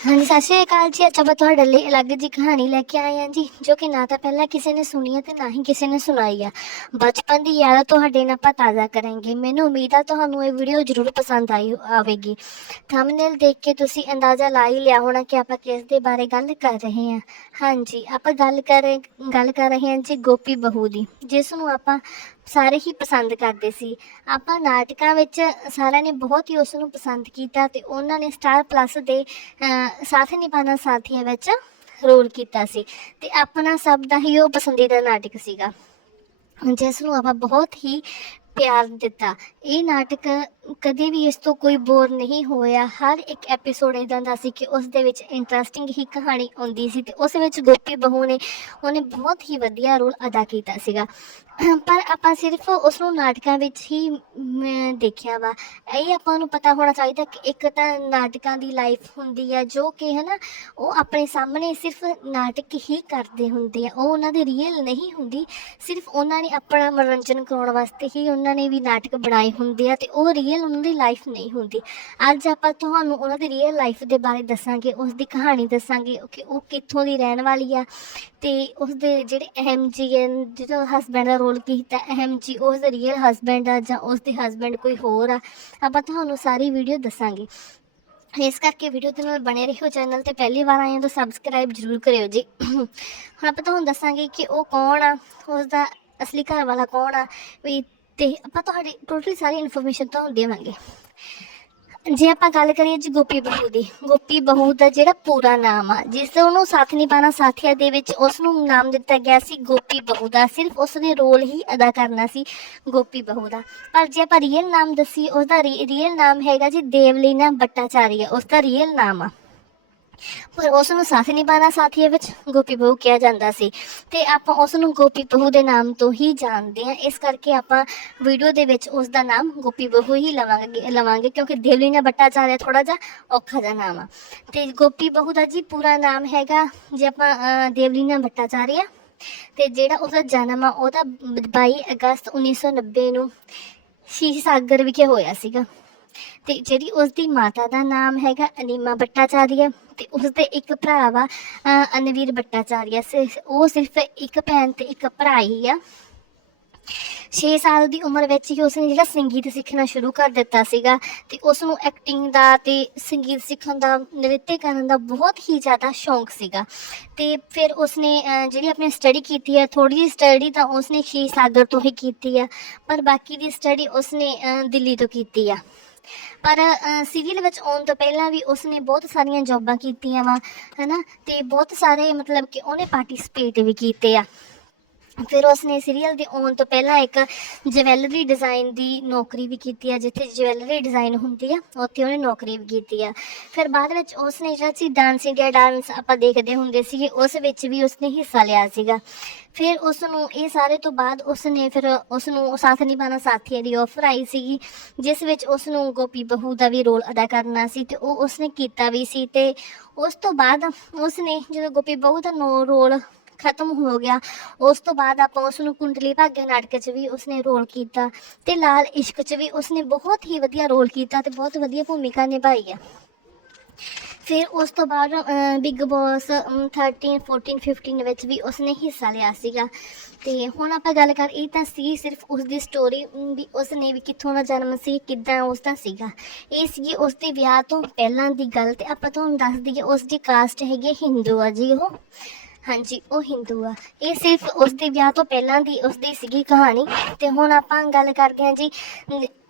ਹਾਂਜੀ, ਸਤਿ ਸ਼੍ਰੀ ਅਕਾਲ ਜੀ। ਅੱਜ ਆਪਾਂ ਤੁਹਾਡੇ ਲਈ ਅਲੱਗ ਜੀ ਕਹਾਣੀ ਲੈ ਕੇ ਆਏ ਹਾਂ ਜੀ, ਜੋ ਕਿ ਨਾ ਤਾਂ ਪਹਿਲਾਂ ਕਿਸੇ ਨੇ ਸੁਣੀ ਹੈ ਤੇ ਨਾ ਹੀ ਕਿਸੇ ਨੇ ਸੁਣਾਈ ਆ। ਬਚਪਨ ਦੀ ਯਾਦ ਤੁਹਾਡੇ ਨਾਲ ਆਪਾਂ ਤਾਜ਼ਾ ਕਰਾਂਗੇ। ਮੈਨੂੰ ਉਮੀਦ ਆ ਤੁਹਾਨੂੰ ਇਹ ਵੀਡੀਓ ਜ਼ਰੂਰ ਪਸੰਦ ਆਈ ਆਵੇਗੀ। ਥੰਬਨੇਲ ਦੇਖ ਕੇ ਤੁਸੀਂ ਅੰਦਾਜ਼ਾ ਲਾ ਹੀ ਲਿਆ ਹੋਣਾ ਕਿ ਆਪਾਂ ਕਿਸ ਦੇ ਬਾਰੇ ਗੱਲ ਕਰ ਰਹੇ ਹਾਂ। ਹਾਂਜੀ, ਆਪਾਂ ਗੱਲ ਕਰ ਗੱਲ ਕਰ ਰਹੇ ਹਾਂ ਜੀ ਗੋਪੀ ਬਹੂ ਦੀ, ਜਿਸ ਨੂੰ ਆਪਾਂ ਸਾਰੇ ਹੀ ਪਸੰਦ ਕਰਦੇ ਸੀ। ਆਪਾਂ ਨਾਟਕਾਂ ਵਿੱਚ ਸਾਰਿਆਂ ਨੇ ਬਹੁਤ ਹੀ ਉਸ ਨੂੰ ਪਸੰਦ ਕੀਤਾ ਤੇ ਉਹਨਾਂ ਨੇ ਸਟਾਰ ਪਲੱਸ ਦੇ ਸਾਥ ਨਿਭਾਣਾ ਸਾਥੀਆਂ ਵਿੱਚ ਰੋਲ ਕੀਤਾ ਸੀ ਤੇ ਆਪਣਾ ਸਭ ਦਾ ਹੀ ਉਹ ਪਸੰਦੀਦਾ ਨਾਟਕ ਸੀਗਾ। ਜਿਸ ਨੂੰ ਆਪਾਂ ਬਹੁਤ ਹੀ ਪਿਆਰ ਦਿੱਤਾ। ਇਹ ਨਾਟਕ ਕਦੇ ਵੀ ਇਸ ਤੋਂ ਕੋਈ ਬੋਰ ਨਹੀਂ ਹੋਇਆ। ਹਰ ਇੱਕ ਐਪੀਸੋਡ ਇਦਾਂ ਦਾ ਸੀ ਕਿ ਉਸ ਦੇ ਵਿੱਚ ਇੰਟਰਸਟਿੰਗ ਹੀ ਕਹਾਣੀ ਆਉਂਦੀ ਸੀ ਤੇ ਉਸ ਵਿੱਚ ਗੋਪੀ ਬਹੂ ਨੇ, ਉਹਨੇ ਬਹੁਤ ਹੀ ਵਧੀਆ ਰੋਲ ਅਦਾ ਕੀਤਾ ਸੀਗਾ। ਪਰ ਆਪਾਂ ਸਿਰਫ ਉਸ ਨੂੰ ਨਾਟਕਾਂ ਵਿੱਚ ਹੀ ਦੇਖਿਆ ਵਾ। ਇਹ ਆਪਾਂ ਨੂੰ ਪਤਾ ਹੋਣਾ ਚਾਹੀਦਾ ਕਿ ਇੱਕ ਤਾਂ ਨਾਟਕਾਂ ਦੀ ਲਾਈਫ ਹੁੰਦੀ ਆ, ਜੋ ਕਿ ਹੈ ਨਾ ਉਹ ਆਪਣੇ ਸਾਹਮਣੇ ਸਿਰਫ ਨਾਟਕ ਹੀ ਕਰਦੇ ਹੁੰਦੇ ਆ। ਉਹ ਉਹਨਾਂ ਦੀ ਰੀਅਲ ਨਹੀਂ ਹੁੰਦੀ। ਸਿਰਫ ਉਹਨਾਂ ਨੇ ਆਪਣਾ ਮਨੋਰੰਜਨ ਕਰਾਉਣ ਵਾਸਤੇ ਹੀ ਉਹਨਾਂ ਨੇ ਵੀ ਨਾਟਕ ਬਣਾਏ ਹੁੰਦੇ ਆ ਤੇ ਉਹ ਰੀਅਲ ਉਹਨਾਂ ਦੀ ਲਾਈਫ ਨਹੀਂ ਹੁੰਦੀ। ਅੱਜ ਆਪਾਂ ਤੁਹਾਨੂੰ ਉਹਨਾਂ ਦੀ ਰੀਅਲ ਲਾਈਫ ਦੇ ਬਾਰੇ ਦੱਸਾਂਗੇ, ਉਸ ਦੀ ਕਹਾਣੀ ਦੱਸਾਂਗੇ, ਕਿ ਉਹ ਕਿੱਥੋਂ ਦੀ ਰਹਿਣ ਵਾਲੀ ਆ ਤੇ ਉਸ ਦੇ ਜਿਹੜੇ ਅਹਿਮ ਜੀ ਹੈ ਜਿਹੜਾ ਹਸਬੈਂਡ ਦਾ ਰੋਲ ਕੀਤਾ ਅਹਿਮ ਜੀ ਉਸ ਦਾ ਰੀਅਲ ਹਸਬੈਂਡ ਆ ਜਾਂ ਉਸ ਦੇ ਹਸਬੈਂਡ ਕੋਈ ਹੋਰ ਆ, ਆਪਾਂ ਤੁਹਾਨੂੰ ਸਾਰੀ ਵੀਡੀਓ ਦੱਸਾਂਗੇ। ਇਸ ਕਰਕੇ ਵੀਡੀਓ ਦੇ ਨਾਲ ਬਣੇ ਰਹੋ ਚੈਨਲ ਤੇ ਪਹਿਲੀ ਵਾਰ ਆਏ ਹੋ ਤਾਂ ਸਬਸਕ੍ਰਾਈਬ ਜ਼ਰੂਰ ਕਰਿਓ ਜੀ। ਹੁਣ ਆਪਾਂ ਤੁਹਾਨੂੰ ਦੱਸਾਂਗੇ ਕਿ ਉਹ ਕੌਣ ਆ, ਉਸ ਦਾ ਅਸਲੀ ਘਰ ਵਾਲਾ ਕੌਣ ਆ, ਵੀ ਤੇ ਆਪਾਂ ਤੁਹਾਡੀ ਟੋਟਲੀ ਸਾਰੀ ਇਨਫੋਰਮੇਸ਼ਨ ਤੁਹਾਨੂੰ ਦੇਵਾਂਗੇ। ਜੇ ਆਪਾਂ ਗੱਲ ਕਰੀਏ ਜੀ ਗੋਪੀ ਬਹੂ ਦੀ, ਗੋਪੀ ਬਹੂ ਦਾ ਜਿਹੜਾ ਪੂਰਾ ਨਾਮ ਆ, ਜਿਸ ਤੋਂ ਉਹਨੂੰ ਸਾਥ ਨਿਭਾਣਾ ਸਾਥੀਆ ਦੇ ਵਿੱਚ ਉਸ ਨੂੰ ਨਾਮ ਦਿੱਤਾ ਗਿਆ ਸੀ ਗੋਪੀ ਬਹੂ ਦਾ, ਸਿਰਫ ਉਸ ਨੇ ਰੋਲ ਹੀ ਅਦਾ ਕਰਨਾ ਸੀ ਗੋਪੀ ਬਹੂ ਦਾ। ਪਰ ਜੇ ਆਪਾਂ ਰੀਅਲ ਨਾਮ ਦੱਸੀ ਉਸ ਦਾ ਰੀਅਲ ਨਾਮ ਹੈਗਾ ਜੀ ਦੇਵਲੀਨਾ ਭੱਟਾਚਾਰੀਆ ਉਸ ਦਾ ਰੀਅਲ ਨਾਮ ਆ। ਪਰ ਉਸ ਨੂੰ ਸਾਥ ਨਿਭਾਣਾ ਸਾਥੀਆ ਵਿੱਚ ਗੋਪੀ ਬਹੂ ਕਿਹਾ ਜਾਂਦਾ ਸੀ। ਤੇ ਆਪਾਂ ਉਸ ਨੂੰ ਗੋਪੀ ਬਹੂ ਦੇ ਨਾਮ ਤੋਂ ਹੀ ਜਾਣਦੇ ਹਾਂ। ਇਸ ਕਰਕੇ ਆਪਾਂ ਵੀਡੀਓ ਦੇ ਵਿੱਚ ਉਸ ਦਾ ਨਾਮ ਗੋਪੀ ਬਹੂ ਹੀ ਲਵਾਂਗੇ ਲਵਾਂਗੇ ਕਿਉਂਕਿ ਦੇਵਲੀਨਾ ਭੱਟਾਚਾਰਿਆ ਥੋੜਾ ਜਿਹਾ ਔਖਾ ਜਿਹਾ ਨਾਮ ਆ। ਤੇ ਗੋਪੀ ਬਹੂ ਦਾ ਜੀ ਪੂਰਾ ਨਾਮ ਹੈਗਾ ਜੇ ਆਪਾਂ ਅਹ, ਦੇਵਲੀਨਾ ਭੱਟਾਚਾਰਿਆ ਤੇ ਜਿਹੜਾ ਉਹਦਾ ਜਨਮ ਆ ਉਹਦਾ 22 ਅਗਸਤ 1990 ਨੂੰ ਸ਼ੀਸ਼ ਸਾਗਰ ਵਿਖੇ ਹੋਇਆ ਸੀਗਾ। ਤੇ ਜਿਹੜੀ ਉਸ ਦੀ ਮਾਤਾ ਦਾ ਨਾਮ ਹੈਗਾ ਅਨੀਮਾ ਭੱਟਾਚਾਰੀਆ ਅਤੇ ਉਸ ਦੇ ਇੱਕ ਭਰਾ ਵਾ ਅਹ, ਅਨਵੀਰ ਭੱਟਾਚਾਰੀਆ ਉਹ ਸਿਰਫ ਇੱਕ ਭੈਣ ਤੇ ਇੱਕ ਭਰਾ ਹੀ ਆ। 6 ਸਾਲ ਦੀ ਉਮਰ ਵਿੱਚ ਹੀ ਉਸਨੇ ਜਿਹੜਾ ਸੰਗੀਤ ਸਿੱਖਣਾ ਸ਼ੁਰੂ ਕਰ ਦਿੱਤਾ ਸੀਗਾ ਤੇ ਉਸ ਨੂੰ ਐਕਟਿੰਗ ਦਾ ਤੇ ਸੰਗੀਤ ਸਿੱਖਣ ਦਾ ਨ੍ਰਿਤਯ ਕਰਨ ਦਾ ਬਹੁਤ ਹੀ ਜ਼ਿਆਦਾ ਸ਼ੌਂਕ ਸੀਗਾ। ਤੇ ਫਿਰ ਉਸਨੇ ਜਿਹੜੀ ਆਪਣੀ ਸਟੱਡੀ ਕੀਤੀ ਹੈ ਥੋੜੀ ਜਿਹੀ ਸਟੱਡੀ ਤਾਂ ਉਸਨੇ ਸ਼ੀ ਸਾਗਰ ਤੋਂ ਹੀ ਕੀਤੀ ਆ ਪਰ ਬਾਕੀ ਦੀ ਸਟੱਡੀ ਉਸਨੇ ਦਿੱਲੀ ਤੋਂ ਕੀਤੀ ਆ। ਪਰ ਸਿਵਲ ਵਿੱਚ ਆਉਣ ਤੋਂ ਪਹਿਲਾਂ ਵੀ ਉਸਨੇ ਬਹੁਤ ਸਾਰੀਆਂ ਜੌਬਾਂ ਕੀਤੀਆਂ ਵਾ, ਹਨਾ? ਤੇ ਬਹੁਤ ਸਾਰੇ ਮਤਲਬ ਕਿ ਉਹਨੇ ਪਾਰਟਿਸਿਪੇਟ ਵੀ ਕੀਤੇ ਆ। ਫਿਰ ਉਸਨੇ ਸੀਰੀਅਲ ਦੇ ਆਉਣ ਤੋਂ ਪਹਿਲਾਂ ਇੱਕ ਜਵੈਲਰੀ ਡਿਜ਼ਾਈਨ ਦੀ ਨੌਕਰੀ ਵੀ ਕੀਤੀ ਆ, ਜਿੱਥੇ ਜਵੈਲਰੀ ਡਿਜ਼ਾਈਨ ਹੁੰਦੀ ਆ, ਉੱਥੇ ਉਹਨੇ ਨੌਕਰੀ ਵੀ ਕੀਤੀ ਆ। ਫਿਰ ਬਾਅਦ ਵਿੱਚ ਉਸਨੇ ਜਿਹੜਾ ਸੀ ਡਾਂਸ ਇੰਡੀਆ ਡਾਂਸ ਆਪਾਂ ਦੇਖਦੇ ਹੁੰਦੇ ਸੀਗੇ, ਉਸ ਵਿੱਚ ਵੀ ਉਸਨੇ ਹਿੱਸਾ ਲਿਆ ਸੀਗਾ। ਫਿਰ ਉਸ ਨੂੰ ਇਹ ਸਾਰੇ ਤੋਂ ਬਾਅਦ ਉਸਨੇ ਫਿਰ ਉਸ ਨੂੰ ਸਾਥ ਨਿਭਾਣਾ ਸਾਥੀਆਂ ਦੀ ਆਫਰ ਆਈ ਸੀਗੀ, ਜਿਸ ਵਿੱਚ ਉਸ ਨੂੰ ਗੋਪੀ ਬਹੂ ਦਾ ਵੀ ਰੋਲ ਅਦਾ ਕਰਨਾ ਸੀ ਤੇ ਉਹ ਉਸਨੇ ਕੀਤਾ ਵੀ ਸੀ ਤੇ ਉਸ ਤੋਂ ਬਾਅਦ ਉਸਨੇ ਜਦੋਂ ਗੋਪੀ ਬਹੂ ਦਾ ਨੋ ਰੋਲ ਖਤਮ ਹੋ ਗਿਆ। ਉਸ ਤੋਂ ਬਾਅਦ ਆਪਾਂ ਉਸ ਨੂੰ ਕੁੰਡਲੀ ਭਾਗਿਆ ਨਾਟਕ 'ਚ ਵੀ ਉਸਨੇ ਰੋਲ ਕੀਤਾ ਤੇ ਲਾਲ ਇਸ਼ਕ 'ਚ ਵੀ ਉਸਨੇ ਬਹੁਤ ਹੀ ਵਧੀਆ ਰੋਲ ਕੀਤਾ ਤੇ ਬਹੁਤ ਵਧੀਆ ਭੂਮਿਕਾ ਨਿਭਾਈ ਆ। ਫਿਰ ਉਸ ਤੋਂ ਬਾਅਦ ਬਿਗ ਬੌਸ 13 14 15 ਵਿੱਚ ਵੀ ਉਸਨੇ ਹਿੱਸਾ ਲਿਆ ਸੀਗਾ। ਤੇ ਹੁਣ ਆਪਾਂ ਗੱਲ ਕਰ, ਇਹ ਤਾਂ ਸੀ ਸਿਰਫ ਉਸ ਦੀ ਸਟੋਰੀ ਵੀ ਉਸਨੇ ਵੀ ਕਿੱਥੋਂ ਦਾ ਜਨਮ ਸੀ, ਕਿੱਦਾਂ ਉਸ ਦਾ ਸੀਗਾ। ਇਹ ਸੀਗੀ ਉਸ ਦੇ ਵਿਆਹ ਤੋਂ ਪਹਿਲਾਂ ਦੀ ਗੱਲ ਤੇ ਆਪਾਂ ਤੁਹਾਨੂੰ ਦੱਸ ਦਈਏ ਉਸ ਦੀ ਕਾਸਟ ਹੈਗੀ ਹੈ ਹਿੰਦੂ ਆ ਜੀ ਉਹ। ਹਾਂਜੀ, ਉਹ ਹਿੰਦੂ ਆ। ਇਹ ਸਿਰਫ ਉਸ ਦੇ ਵਿਆਹ ਤੋਂ ਪਹਿਲਾਂ ਦੀ ਉਸ ਦੀ ਸੀਗੀ ਕਹਾਣੀ। ਤੇ ਹੁਣ ਆਪਾਂ ਗੱਲ ਕਰਦੇ ਹਾਂ ਜੀ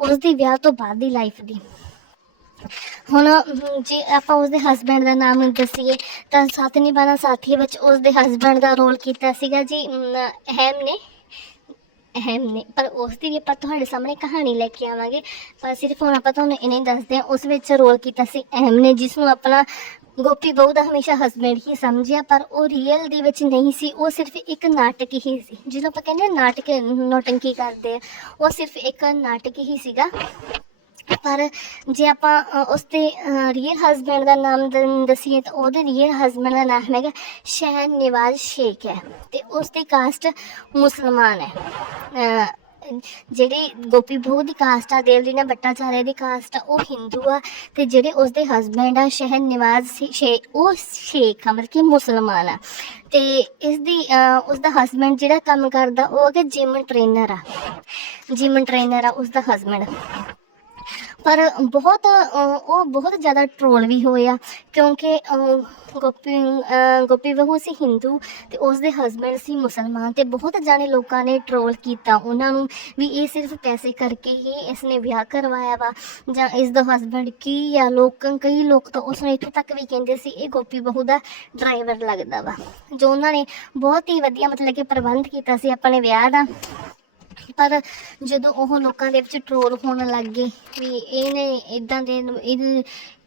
ਉਸ ਦੇ ਵਿਆਹ ਤੋਂ ਬਾਅਦ ਦੀ ਲਾਈਫ ਦੀ। ਹੁਣ ਜੇ ਆਪਾਂ ਉਸਦੇ ਹਸਬੰਡ ਦਾ ਨਾਮ ਦੱਸੀਏ, ਤਾਂ ਸਾਥ ਨਿਭਾਣਾ ਸਾਥੀ ਵਿੱਚ ਉਸਦੇ ਹਸਬੰਡ ਦਾ ਰੋਲ ਕੀਤਾ ਸੀਗਾ ਜੀ ਅਹਿਮ ਨੇ। ਅਹਿਮ ਨੇ। ਪਰ ਉਸ ਦੀ ਵੀ ਆਪਾਂ ਤੁਹਾਡੇ ਸਾਹਮਣੇ ਕਹਾਣੀ ਲੈ ਕੇ ਆਵਾਂਗੇ। ਪਰ ਸਿਰਫ ਹੁਣ ਆਪਾਂ ਤੁਹਾਨੂੰ ਇਹਨੇ ਦੱਸਦੇ ਹਾਂ, ਉਸ ਵਿੱਚ ਰੋਲ ਕੀਤਾ ਸੀ ਅਹਿਮ ਨੇ ਜਿਸ ਨੂੰ ਆਪਣਾ ਗੋਪੀ ਬਹੂ ਦਾ ਹਮੇਸ਼ਾ ਹਸਬੰਡ ਹੀ ਸਮਝਿਆ ਪਰ ਉਹ ਰੀਅਲ ਦੇ ਵਿੱਚ ਨਹੀਂ ਸੀ। ਉਹ ਸਿਰਫ ਇੱਕ ਨਾਟਕ ਹੀ ਸੀ। ਜਿਹਨੂੰ ਆਪਾਂ ਕਹਿੰਦੇ ਨਾਟਕ ਨੋਟੰਕੀ ਕਰਦੇ ਆ ਉਹ ਸਿਰਫ ਇੱਕ ਨਾਟਕ ਹੀ ਸੀਗਾ। ਪਰ ਜੇ ਆਪਾਂ ਅ, ਉਸਦੇ ਰੀਅਲ ਹਸਬੰਡ ਦਾ ਨਾਮ ਦ- ਦੱਸੀਏ ਤਾਂ ਉਹਦੇ ਰੀਅਲ ਹਸਬੰਡ ਦਾ ਨਾਮ ਹੈਗਾ ਸ਼ਹਿਨ ਨਿਵਾਜ਼ ਸ਼ੇਖ ਹੈ। ਤੇ ਉਸਦੀ ਕਾਸਟ ਮੁਸਲਮਾਨ ਹੈ। ਜਿਹੜੀ ਗੋਪੀ ਬਹੂ ਦੀ ਕਾਸਟ ਆ, ਦੇਵਲੀਨਾ ਭੱਟਾਚਾਰਿਆ ਦੀ ਕਾਸਟ ਆ, ਉਹ ਹਿੰਦੂ ਆ ਤੇ ਜਿਹੜੇ ਉਸਦੇ ਹਸਬੈਂਡ ਆ, ਸ਼ਹਿਨ ਨਿਵਾਜ਼ ਸੀ, ਸ਼ੇ, ਉਹ ਸ਼ੇਖ ਆ, ਮਤਲਬ ਕਿ ਮੁਸਲਮਾਨ ਆ। ਤੇ ਇਸ ਦੀ ਉਸਦਾ ਹਸਬੈਂਡ ਜਿਹੜਾ ਕੰਮ ਕਰਦਾ, ਉਹ ਹੈਗਾ ਜਿਮ ਟ੍ਰੇਨਰ ਆ। ਜਿਮ ਟ੍ਰੇਨਰ ਆ ਉਸਦਾ ਹਸਬੈਂਡ ਪਰ ਬਹੁਤ ਉਹ ਬਹੁਤ ਜ਼ਿਆਦਾ ਟ੍ਰੋਲ ਵੀ ਹੋਏ ਆ, ਕਿਉਂਕਿ ਗੋਪੀ ਗੋਪੀ ਬਹੂ ਸੀ ਹਿੰਦੂ ਤੇ ਉਸਦੇ ਹਸਬੰਡ ਸੀ ਮੁਸਲਮਾਨ ਤੇ ਬਹੁਤ ਜਾਣੇ ਲੋਕਾਂ ਨੇ ਟ੍ਰੋਲ ਕੀਤਾ ਉਹਨਾਂ ਨੂੰ ਵੀ ਇਹ ਸਿਰਫ ਪੈਸੇ ਕਰਕੇ ਹੀ ਇਸ ਨੇ ਵਿਆਹ ਕਰਵਾਇਆ ਵਾ, ਜਾਂ ਇਸ ਦਾ ਹਸਬੰਡ ਕੀ ਆ, ਲੋਕਾਂ, ਕਈ ਲੋਕ ਤਾਂ ਉਸ ਨੂੰ ਇੱਥੇ ਤੱਕ ਵੀ ਕਹਿੰਦੇ ਸੀ ਇਹ ਗੋਪੀ ਬਹੂ ਦਾ ਡਰਾਈਵਰ ਲੱਗਦਾ ਵਾ, ਜੋ ਉਹਨਾਂ ਨੇ ਬਹੁਤ ਹੀ ਵਧੀਆ ਮਤਲਬ ਕਿ ਪ੍ਰਬੰਧ ਕੀਤਾ ਸੀ ਆਪਣੇ ਵਿਆਹ ਦਾ। ਪਰ ਜਦੋਂ ਉਹ ਲੋਕਾਂ ਦੇ ਵਿੱਚ ਟ੍ਰੋਲ ਹੋਣ ਲੱਗ ਗਏ, ਵੀ ਇਹਨੇ ਇਦਾਂ ਦੇ ਇਹਦੇ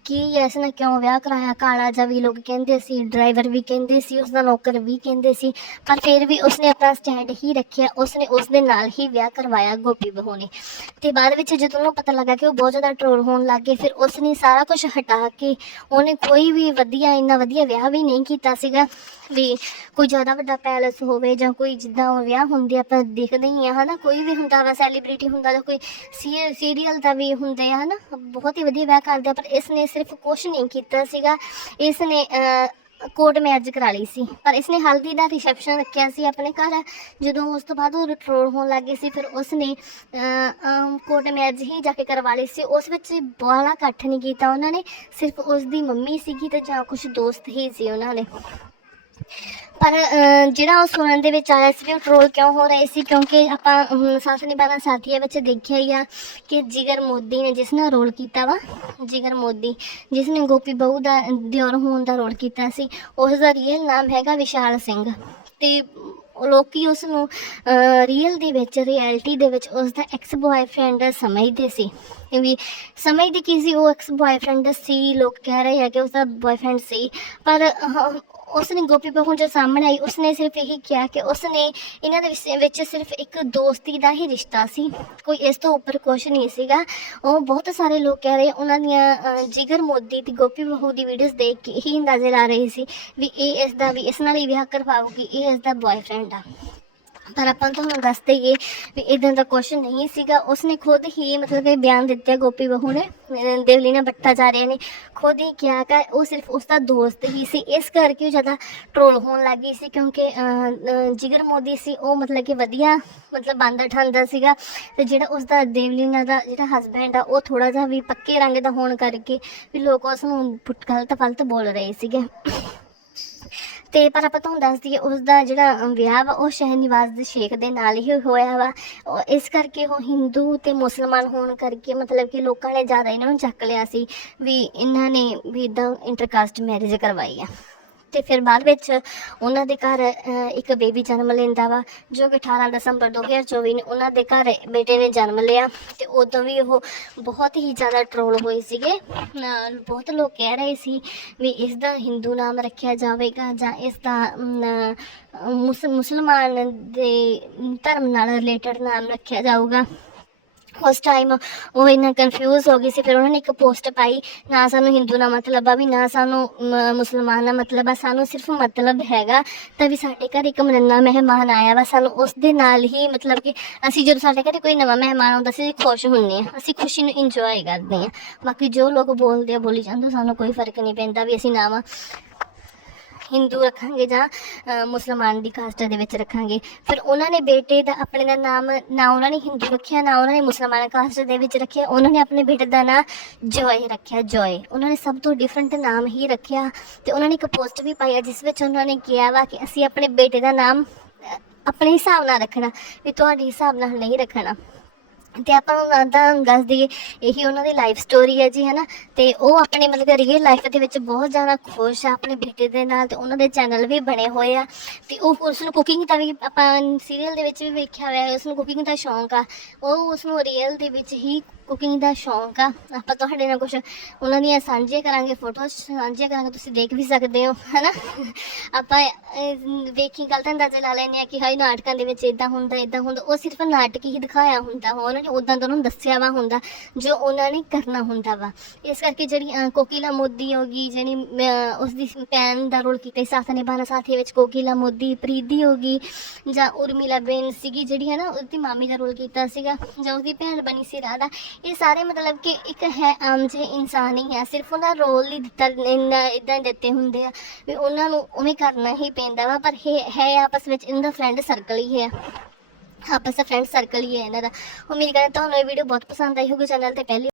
ਕੀ ਇਸ ਨੇ ਕਿਉਂ ਵਿਆਹ ਕਰਾਇਆ? ਕਾਲਾ ਜਿਹਾ ਵੀ ਲੋਕ ਕਹਿੰਦੇ ਸੀ ਡਰਾਈਵਰ ਵੀ ਕਹਿੰਦੇ ਸੀ ਉਸ ਦਾ ਨੌਕਰ ਵੀ ਕਹਿੰਦੇ ਸੀ, ਪਰ ਫਿਰ ਵੀ ਉਸਨੇ ਆਪਣਾ ਸਟੈਂਡ ਹੀ ਰੱਖਿਆ, ਉਸਨੇ ਉਸ ਦੇ ਨਾਲ ਹੀ ਵਿਆਹ ਕਰਵਾਇਆ ਗੋਪੀ ਬਹੂ ਨੇ ਤੇ ਬਾਅਦ ਵਿੱਚ ਜਦੋਂ ਉਹਨੂੰ ਪਤਾ ਲੱਗਾ ਕਿ ਉਹ ਬਹੁਤ ਜ਼ਿਆਦਾ ਟ੍ਰੋਲ ਹੋਣ ਲੱਗ ਗਏ, ਫਿਰ ਉਸਨੇ ਸਾਰਾ ਕੁਝ ਹਟਾ ਕੇ ਉਹਨੇ ਕੋਈ ਵੀ ਵਧੀਆ, ਇੰਨਾ ਵਧੀਆ ਵਿਆਹ ਵੀ ਨਹੀਂ ਕੀਤਾ ਸੀਗਾ ਵੀ ਕੋਈ ਜ਼ਿਆਦਾ ਵੱਡਾ ਪੈਲਸ ਹੋਵੇ ਜਾਂ ਕੋਈ ਜਿੱਦਾਂ ਉਹ ਵਿਆਹ ਹੁੰਦੇ ਆਪਾਂ ਦੇਖਦੇ ਹੀ ਆ ਹਨਾ? ਕੋਈ ਵੀ ਹੁੰਦਾ ਵਾ ਸੈਲੀਬ੍ਰਿਟੀ ਹੁੰਦਾ ਜਾਂ ਕੋਈ ਸੀਰੀਅਲ ਦਾ ਵੀ ਹੁੰਦੇ ਆ, ਹਨਾ? ਬਹੁਤ ਹੀ ਵਧੀਆ ਵਿਆਹ ਕਰਦੇ ਆ, ਪਰ ਇਸ ਨੇ ਸਿਰਫ ਕੁਝ ਨਹੀਂ ਕੀਤਾ ਸੀਗਾ। ਇਸ ਨੇ ਕੋਰਟ ਮੈਰਿਜ ਕਰਾ ਲਈ ਸੀ। ਪਰ ਇਸਨੇ ਹਲਦੀ ਦਾ ਰਿਸੈਪਸ਼ਨ ਰੱਖਿਆ ਸੀ ਆਪਣੇ ਘਰ। ਜਦੋਂ ਉਸ ਤੋਂ ਬਾਅਦ ਉਹ ਟ੍ਰੋਲ ਹੋਣ ਲੱਗੇ ਸੀ, ਫਿਰ ਉਸਨੇ ਕੋਰਟ ਮੈਰਿਜ ਹੀ ਜਾ ਕੇ ਕਰਵਾ ਲਈ ਸੀ। ਉਸ ਵਿੱਚ ਬਾਲਾ ਇਕੱਠ ਨਹੀਂ ਕੀਤਾ ਉਹਨਾਂ ਨੇ। ਸਿਰਫ ਉਸ ਦੀ ਮੰਮੀ ਸੀਗੀ ਤੇ ਜਾਂ ਕੁਝ ਦੋਸਤ ਹੀ ਸੀ ਉਹਨਾਂ ਦੇ। ਪਰ ਜਿਹੜਾ ਉਹ ਸੁਣਨ ਦੇ ਵਿੱਚ ਆਇਆ ਸੀ ਵੀ ਉਹ ਟ੍ਰੋਲ ਕਿਉਂ ਹੋ ਰਹੇ ਸੀ, ਕਿਉਂਕਿ ਆਪਾਂ ਸਾਥ ਨਿਭਾਣਾ ਸਾਥੀਆ ਵਿੱਚ ਦੇਖਿਆ ਹੀ ਆ ਕਿ ਜਿਗਰ ਮੋਦੀ ਨੇ ਜਿਸ ਨਾਲ ਰੋਲ ਕੀਤਾ ਵਾ, ਜਿਗਰ ਮੋਦੀ, ਜਿਸ ਨੇ ਗੋਪੀ ਬਹੂ ਦਾ, ਦਿਓਰ ਹੋਣ ਦਾ ਰੋਲ ਕੀਤਾ ਸੀ, ਉਸ ਦਾ ਰੀਅਲ ਨਾਮ ਹੈਗਾ ਵਿਸ਼ਾਲ ਸਿੰਘ। ਤੇ ਲੋਕੀ ਉਸ ਨੂੰ ਰੀਅਲ ਦੇ ਵਿੱਚ ਰਿਐਲਿਟੀ ਦੇ ਵਿੱਚ ਉਸ ਦਾ ਐਕਸ ਬॉयਫ੍ਰੈਂਡ ਸਮਝਦੇ ਸੀ। ਵੀ ਸਮਝਦੇ ਕਿ ਸੀ? ਉਹ ਐਕਸ ਬॉयਫ੍ਰੈਂਡ ਸੀ, ਲੋਕ ਕਹਿ ਰਹੇ ਆ ਕਿ ਉਸ ਦਾ ਬॉयਫ੍ਰੈਂਡ ਸੀ। ਪਰ ਉਸ ਨੇ ਗੋਪੀ ਬਹੂ ਜੋ ਸਾਹਮਣੇ ਆਈ ਉਸਨੇ ਸਿਰਫ ਇਹੀ ਕਿਹਾ ਕਿ ਉਸ ਨੇ ਇਹਨਾਂ ਦੇ ਵਿੱਚ- ਵਿੱਚ ਸਿਰਫ ਇੱਕ ਦੋਸਤੀ ਦਾ ਹੀ ਰਿਸ਼ਤਾ ਸੀ। ਕੋਈ ਇਸ ਤੋਂ ਉੱਪਰ ਕੁਝ ਨਹੀਂ ਸੀਗਾ। ਉਹ ਬਹੁਤ ਸਾਰੇ ਲੋਕ ਕਹਿ ਰਹੇ ਉਹਨਾਂ ਦੀਆਂ ਅਹ, ਜਿਗਰ ਮੋਦੀ ਤੇ ਗੋਪੀ ਬਹੂ ਦੀ ਵੀਡੀਓਜ਼ ਦੇਖ ਕੇ ਹੀ ਨਜ਼ਰ ਆ ਰਹੀ ਸੀ ਵੀ ਇਹ ਇਸ ਦਾ ਵੀ ਇਸ ਨਾਲ ਹੀ ਵਿਆਹ ਕਰਵਾਉਗੀ ਇਹ ਇਸ ਦਾ ਬॉयਫ੍ਰੈਂਡ ਆ। ਪਰ ਆਪਾਂ ਤੁਹਾਨੂੰ ਦੱਸ ਦਈਏ ਵੀ ਇਦਾਂ ਦਾ ਕੁਝ ਨਹੀਂ ਸੀਗਾ। ਉਸਨੇ ਖੁਦ ਹੀ ਮਤਲਬ ਕਿ ਬਿਆਨ ਦਿੱਤਾ ਗੋਪੀ ਬਹੂ ਨੇ। ਦੇਵਲੀਨਾ ਭੱਟਾਚਾਰਿਆ ਨੇ। ਖੁਦ ਹੀ ਕਿਹਾ ਕਿ ਉਹ ਸਿਰਫ ਉਸ ਦਾ ਦੋਸਤ ਹੀ ਸੀ। ਇਸ ਕਰਕੇ ਉਹ ਜ਼ਿਆਦਾ ਟ੍ਰੋਲ ਹੋਣ ਲੱਗ ਗਈ ਸੀ ਕਿਉਂਕਿ ਜਿਗਰ ਮੋਦੀ ਸੀ, ਉਹ ਮਤਲਬ ਕਿ ਵਧੀਆ ਮਤਲਬ ਬਾਂਦਰ ਠਾਂਦਾ ਸੀਗਾ। ਤੇ ਜਿਹੜਾ ਉਸ ਦਾ ਦੇਵਲੀਨਾ ਦਾ ਜਿਹੜਾ ਹਸਬੈਂਡ ਆ, ਉਹ ਥੋੜਾ ਜਿਹਾ ਵੀ ਪੱਕੇ ਰੰਗ ਦਾ ਹੋਣ ਕਰਕੇ ਵੀ ਲੋਕ ਉਸ ਨੂੰ ਪੁੱਟ ਗਲਤ ਫਲਤ ਬੋਲ ਰਹੇ ਸੀਗੇ। ਤੇ ਪਰ ਆਪਾਂ ਤੁਹਾਨੂੰ ਦੱਸ ਦਈਏ ਉਸ ਦਾ ਜਿਹੜਾ ਵਿਆਹ ਵਾ, ਉਹ ਸ਼ਹਿਨਵਾਜ਼ ਸ਼ੇਖ ਦੇ ਨਾਲ ਹੀ ਹੋਇਆ ਵਾ। ਉਹ ਇਸ ਕਰਕੇ ਉਹ ਹਿੰਦੂ ਤੇ ਮੁਸਲਮਾਨ ਹੋਣ ਕਰਕੇ ਮਤਲਬ ਕਿ ਲੋਕਾਂ ਨੇ ਜ਼ਿਆਦਾ ਇਹਨਾਂ ਨੂੰ ਚੱਕ ਲਿਆ ਸੀ ਵੀ ਇਹਨਾਂ ਨੇ ਵੀ ਇਦਾਂ ਇੰਟਰਕਾਸਟ ਮੈਰਿਜ ਕਰਵਾਈ ਆ। ਤੇ ਫਿਰ ਬਾਅਦ ਵਿੱਚ ਉਹਨਾਂ ਦੇ ਘਰ ਇੱਕ ਬੇਬੀ ਜਨਮ ਲੈਂਦਾ ਵਾ, ਜੋ ਕਿ 18 ਦਸੰਬਰ 2024 ਨੂੰ ਉਹਨਾਂ ਦੇ ਘਰ ਬੇਟੇ ਨੇ ਜਨਮ ਲਿਆ। ਤੇ ਉਦੋਂ ਵੀ ਉਹ ਬਹੁਤ ਹੀ ਜ਼ਿਆਦਾ ਟ੍ਰੋਲ ਹੋਏ ਸੀਗੇ। ਬਹੁਤ ਲੋਕ ਕਹਿ ਰਹੇ ਸੀ ਵੀ ਇਸ ਦਾ ਹਿੰਦੂ ਨਾਮ ਰੱਖਿਆ ਜਾਵੇਗਾ ਜਾਂ ਇਸ ਦਾ ਮੁਸ, ਮੁਸਲਮਾਨ ਦੇ ਧਰਮ ਨਾਲ ਰਿਲੇਟਡ ਨਾਮ ਰੱਖਿਆ ਜਾਊਗਾ। ਉਸ ਟਾਈਮ ਉਹ ਇੰਨਾ ਕਨਫਿਊਜ਼ ਹੋ ਗਈ ਸੀ, ਫਿਰ ਉਹਨਾਂ ਨੇ ਇੱਕ ਪੋਸਟ ਪਾਈ, ਨਾ ਸਾਨੂੰ ਹਿੰਦੂ ਦਾ ਮਤਲਬ ਆ, ਵੀ ਨਾ ਸਾਨੂੰ ਮੁਸਲਮਾਨ ਦਾ ਮਤਲਬ ਆ, ਸਾਨੂੰ ਸਿਰਫ ਮਤਲਬ ਹੈਗਾ, ਤਾਂ ਵੀ ਸਾਡੇ ਘਰ ਇੱਕ ਮਨੰਨਾ ਮਹਿਮਾਨ ਆਇਆ ਵਾ, ਸਾਨੂੰ ਉਸ ਦੇ ਨਾਲ ਹੀ ਮਤਲਬ ਕਿ ਅਸੀਂ ਜਦੋਂ ਸਾਡੇ ਘਰੇ ਕੋਈ ਨਵਾਂ ਮਹਿਮਾਨ ਆਉਂਦਾ ਸੀ, ਅਸੀਂ ਖੁਸ਼ ਹੁੰਨੇ ਆ ਅਸੀਂ ਖੁਸ਼ੀ ਨੂੰ ਇੰਜੋਏ ਕਰਦੇ ਆ ਬਾਕੀ ਜੋ ਲੋਕ ਬੋਲਦੇ ਆ, ਬੋਲੀ ਜਾਂਦੇ ਸਾਨੂੰ ਕੋਈ ਫ਼ਰਕ ਨਹੀਂ ਪੈਂਦਾ ਵੀ ਅਸੀਂ ਨਾਮ ਹਿੰਦੂ ਰੱਖਾਂਗੇ ਜਾਂ ਮੁਸਲਮਾਨ ਦੀ ਕਾਸਟ ਦੇ ਵਿੱਚ ਰੱਖਾਂਗੇ। ਫਿਰ ਉਹਨਾਂ ਨੇ ਬੇਟੇ ਦਾ ਆਪਣੇ ਦਾ ਨਾਮ, ਨਾ ਉਹਨਾਂ ਨੇ ਹਿੰਦੂ ਰੱਖਿਆ, ਨਾ ਉਹਨਾਂ ਨੇ ਮੁਸਲਮਾਨ ਕਾਸਟ ਦੇ ਵਿੱਚ ਰੱਖਿਆ। ਉਹਨਾਂ ਨੇ ਆਪਣੇ ਬੇਟੇ ਦਾ ਨਾਮ ਜੋਏ ਰੱਖਿਆ, ਜੋਏ। ਉਹਨਾਂ ਨੇ ਸਭ ਤੋਂ ਡਿਫਰੈਂਟ ਨਾਮ ਹੀ ਰੱਖਿਆ ਤੇ ਉਹਨਾਂ ਨੇ ਇੱਕ ਪੋਸਟ ਵੀ ਪਾਈ ਜਿਸ ਵਿੱਚ ਉਹਨਾਂ ਨੇ ਕਿਹਾ ਵਾ ਕਿ ਅਸੀਂ ਆਪਣੇ ਬੇਟੇ ਦਾ ਨਾਮ ਆਪਣੇ ਹਿਸਾਬ ਨਾਲ ਰੱਖਣਾ, ਵੀ ਤੁਹਾਡੇ ਹਿਸਾਬ ਨਾਲ ਨਹੀਂ ਰੱਖਣਾ। ਤੇ ਆਪਾਂ ਨੂੰ ਨਾ ਦੱਸ ਦਈਏ, ਇਹੀ ਉਹਨਾਂ ਦੀ ਲਾਈਫ ਸਟੋਰੀ ਹੈ ਜੀ, ਹਨਾ? ਤੇ ਉਹ ਆਪਣੇ ਮਤਲਬ ਕਿ ਰੀਅਲ ਲਾਈਫ ਦੇ ਵਿੱਚ ਬਹੁਤ ਜ਼ਿਆਦਾ ਖੁਸ਼ ਆ, ਆਪਣੇ ਬੇਟੇ ਦੇ ਨਾਲ ਤੇ ਉਹਨਾਂ ਦੇ ਚੈਨਲ ਵੀ ਬਣੇ ਹੋਏ ਆ। ਤੇ ਉਹ ਉਸ ਨੂੰ ਕੁਕਿੰਗ ਦਾ ਵੀ ਆਪਾਂ ਸੀਰੀਅਲ ਦੇ ਵਿੱਚ ਵੀ ਵੇਖਿਆ ਹੋਇਆ ਹੈ, ਉਸ ਨੂੰ ਕੁਕਿੰਗ ਦਾ ਸ਼ੌਂਕ ਆ। ਉਹ ਉਸ ਨੂੰ ਰੀਅਲ ਦੇ ਵਿੱਚ ਹੀ ਕੁਕਿੰਗ ਦਾ ਸ਼ੌਂਕ ਆ। ਆਪਾਂ ਤੁਹਾਡੇ ਨਾਲ ਕੁਝ ਉਹਨਾਂ ਦੀਆਂ ਸਾਂਝੀਆਂ ਕਰਾਂਗੇ ਫੋਟੋਜ਼ ਸਾਂਝੀਆਂ ਕਰਾਂਗੇ ਤੁਸੀਂ ਦੇਖ ਵੀ ਸਕਦੇ ਹੋ ਹਨਾ? ਆਪਾਂ ਵੇਖੀ ਗੱਲ ਤਾਂ ਅੰਦਾਜ਼ਾ ਲਾ ਲੈਂਦੇ ਆ ਕਿ ਹਾਈ ਨਾਟਕਾਂ ਦੇ ਵਿੱਚ ਇਦਾਂ ਹੁੰਦਾ ਇਦਾਂ ਹੁੰਦਾ। ਉਹ ਸਿਰਫ ਨਾਟਕ ਹੀ ਦਿਖਾਇਆ ਹੁੰਦਾ ਵਾ ਉਹਨਾਂ ਨੇ ਉਦਾਂ ਦਾ ਉਹਨੂੰ ਦੱਸਿਆ ਵਾ ਹੁੰਦਾ ਜੋ ਉਹਨਾਂ ਨੇ ਕਰਨਾ ਹੁੰਦਾ ਵਾ। ਇਸ ਕਰਕੇ ਜਿਹੜੀ ਅਹ, ਕੋਕਿਲਾ ਮੋਦੀ ਹੋ ਗਈ ਜਿਹੜੀ ਅਹ, ਉਸਦੀ ਭੈਣ ਦਾ ਰੋਲ ਕੀਤਾ ਸੀ ਸਾਥ ਨਿਭਾਣਾ ਸਾਥੀ ਵਿੱਚ ਕੋਕਿਲਾ ਮੋਦੀ ਪ੍ਰੀਦੀ ਹੋ ਗਈ ਜਾਂ ਉਰਮਿਲਾ ਬੇਨ ਸੀਗੀ ਜਿਹੜੀ ਹੈ ਨਾ ਉਹਦੀ ਮਾਮੀ ਦਾ ਰੋਲ ਕੀਤਾ ਸੀਗਾ ਜਾਂ ਉਹਦੀ ਭੈਣ ਬਣੀ ਸੀ ਰਾਧਾ। ਇਹ ਸਾਰੇ ਮਤਲਬ ਕਿ ਇੱਕ ਹੈ, ਆਮ ਜਿਹੇ ਇਨਸਾਨ ਹੀ ਹੈ। ਸਿਰਫ ਉਹਨਾਂ ਰੋਲ ਹੀ ਦਿੱਤਾ, ਇੰਨਾ ਇਦਾਂ ਦਿੱਤੇ ਹੁੰਦੇ ਆ ਵੀ ਉਹਨਾਂ ਨੂੰ ਉਵੇਂ ਕਰਨਾ ਹੀ ਪੈਂਦਾ ਵਾ, ਪਰ ਇਹ ਹੈ ਆਪਸ ਵਿੱਚ, ਇਹਨਾਂ ਦਾ ਫਰੈਂਡ ਸਰਕਲ ਹੀ ਹੈ। ਆਪਸ ਦਾ ਫਰੈਂਡ ਸਰਕਲ ਹੀ ਹੈ ਇਹਨਾਂ ਦਾ। ਉਮੀਦ ਕਰਦਾ ਤੁਹਾਨੂੰ ਇਹ ਵੀਡੀਓ ਬਹੁਤ ਪਸੰਦ ਆਈ ਹੋਊਗੀ ਚੈਨਲ ਤੇ ਪਹਿਲੀ